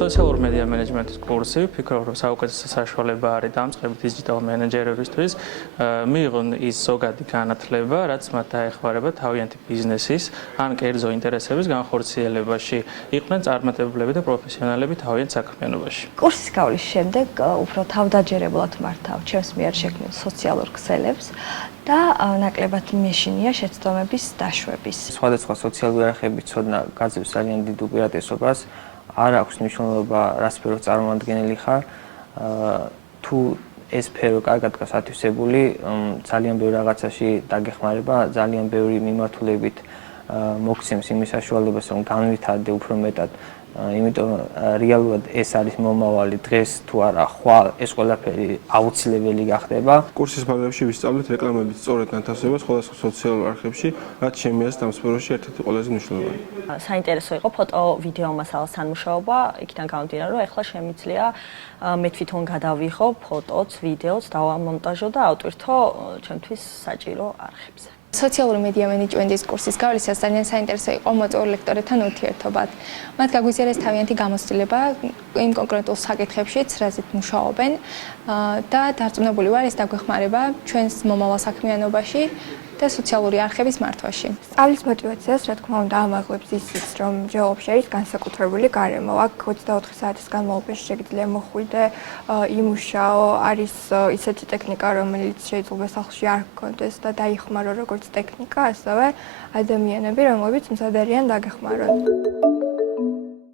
სოციალურ მედია მენეჯმენტის კურსი, ვფიქრობ, რომ საუკეთესო საშუალება არის დამწყები დიჯიტალ მენეჯერებისთვის, მიიღონ ის ზოგადი განათლება, რაც მათ დაეხმარება თავიანთი ბიზნესის ან კერძო ინტერესების განხორციელებაში, იყვნენ წარმატებლები და პროფესიონალები თავიანთ საქმიანობაში. კურსის გავლის შემდეგ უფრო თავდაჯერებულად მართავ ჩემს მიერ შექმნილ სოციალურ ქსელებს და ნაკლებად მეშინია შეცდომების დაშვების. სხვადასხვა სოციალური არხების ცოდნა გაძლევს ძალიან დიდ უპირატესობას. არ აქვს მნიშვნელობა, რა სფეროს წარმომადგენელი ხარ. თუ ეს სფერო კარგად გას ათვისებული, ძალიან ბევრ რაღაცაში დაგეხმარება, ძალიან ბევრი მიმართულებით მოგცემს იმის საშუალებას, რომ განვითარდე უფრო მეტად. იმიტომ რეალურად ეს არის მომავალი დღეს თუ არა ხვალ ეს ყველაფერი აუცილებელი გახდება. კურსის ფარგლებში ვისწავლეთ რეკლამების სწორედ განთავსება სხვადასხვა სოციალურ არხებში, რაც ჩემი აზრით ამ სფეროში ერთ-ერთი ყველაზე მნიშვნელოვანი. საინტერესო იყო ფოტო, ვიდეო მასალასთან მუშაობა, იქიდან გამომდინარე, რომ ახლა შემიძლია მე თვითონ გადავიღო ფოტოც, ვიდეოც, დავამონტაჟო და ავტვირთო ჩემთვის საჭირო არხებზე. სოციალური მედია მენეჯმენტის კურსის გავლისას ძალიან საინტერესო იყო მოწვეულ ლექტორებთან ურთიერთობა. მათ გაგვიზიარეს თავიანთი გამოცდილება იმ კონკრეტულ საკითხებშიც, რაზეც მუშაობენ და დარწმუნებული ვარ, ეს დაგვეხმარება ჩვენს მომავალ საქმიანობაში და სოციალური არხების მართვაში. სწავლის მოტივაციას, რა თქმა უნდა, ამაღლებს ისიც, რომ ჯობში არის განსაკუთრებული გარემო. აქ 24 საათის განმავლობაში შეგიძლია მოხვიდე, იმუშაო, არის ისეთი ტექნიკა, რომელიც შეიძლება სახლში არ გქონდეს და დაიხმარო როგორც ტექნიკა, ასევე ადამიანები, რომლებიც მზად არიან დაგეხმარონ.